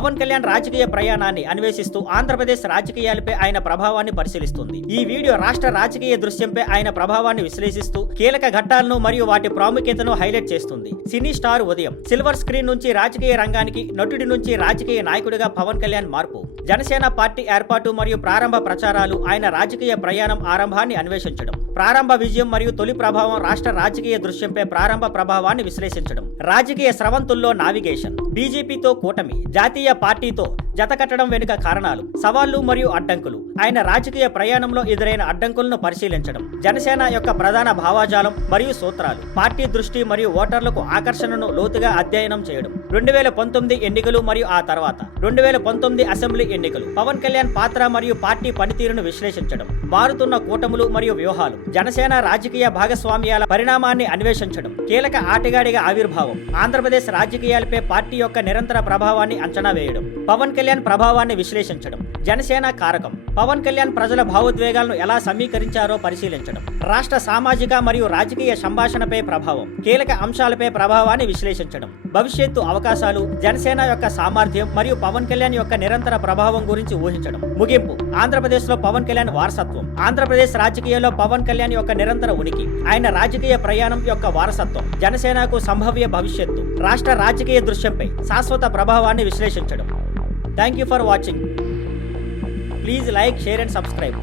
పవన్ కళ్యాణ్ రాజకీయ ప్రయాణాన్ని అన్వేషిస్తూ ఆంధ్రప్రదేశ్ రాజకీయాలపై ఆయన ప్రభావాన్ని పరిశీలిస్తుంది. ఈ వీడియో రాష్ట్ర రాజకీయ దృశ్యంపై ఆయన ప్రభావాన్ని విశ్లేషిస్తూ కీలక ఘట్టాలను మరియు వాటి ప్రాముఖ్యతను హైలైట్ చేస్తుంది. సినీ స్టార్ ఉదయం సిల్వర్ స్క్రీన్ నుంచి రాజకీయ రంగానికి, నటుడి నుంచి రాజకీయ నాయకుడిగా పవన్ కళ్యాణ్ మార్పు, జనసేన పార్టీ ఏర్పాటు మరియు ప్రారంభ ప్రచారాలు, ఆయన రాజకీయ ప్రయాణం ఆరంభాన్ని అన్వేషించడం, ప్రారంభ విజయం మరియు తొలి ప్రభావం, రాష్ట్ర రాజకీయ దృశ్యంపై ప్రారంభ ప్రభావాన్ని విశ్లేషించడం, రాజకీయ స్రవంతుల్లో నావిగేషన్, బీజేపీతో కూటమి, జాతీయ పార్టీతో జతకట్టడం వెనుక కారణాలు, సవాళ్లు మరియు అడ్డంకులు, ఆయన రాజకీయ ప్రయాణంలో ఎదురైన అడ్డంకులను పరిశీలించడం, జనసేన యొక్క ప్రధాన భావాజాలం మరియు సూత్రాలు, పార్టీ దృష్టి మరియు ఓటర్లకు ఆకర్షణను లోతుగా అధ్యయనం చేయడం, 2019 ఎన్నికలు మరియు ఆ తర్వాత 2019 అసెంబ్లీ ఎన్నికలు, పవన్ కళ్యాణ్ పాత్ర మరియు పార్టీ పనితీరును విశ్లేషించడం, మారుతున్న కూటములు మరియు వ్యూహాలు, జనసేన రాజకీయ భాగస్వామ్యాల పరిణామాన్ని అన్వేషించడం, కీలక ఆటగాడిగా ఆవిర్భావం, ఆంధ్రప్రదేశ్ రాజకీయాలపై పార్టీ యొక్క నిరంతర ప్రభావాన్ని అంచనా వేయడం, పవన్ కళ్యాణ్ ప్రభావాన్ని విశ్లేషించడం, జనసేన కారకం, పవన్ కళ్యాణ్ ప్రజల భావోద్వేగాలను ఎలా సమీకరించారో పరిశీలించడం, రాష్ట్ర సామాజిక మరియు రాజకీయ సంభాషణపై ప్రభావం, కీలక అంశాలపై ప్రభావాన్ని విశ్లేషించడం, భవిష్యత్తు అవకాశాలు, జనసేన యొక్క సామర్థ్యం మరియు పవన్ కళ్యాణ్ యొక్క నిరంతర ప్రభావం గురించి ఊహించడం, ముగింపు, ఆంధ్రప్రదేశ్ లో పవన్ కళ్యాణ్ వారసత్వం, ఆంధ్రప్రదేశ్ రాజకీయాల్లో పవన్ కళ్యాణ్ యొక్క నిరంతర ఉనికి, ఆయన రాజకీయ ప్రయాణం యొక్క వారసత్వం, జనసేనకు సంభావ్య భవిష్యత్తు, రాష్ట్ర రాజకీయ దృశ్యంపై శాశ్వత ప్రభావాన్ని విశ్లేషించడం. Thank you for watching. Please like, share and subscribe.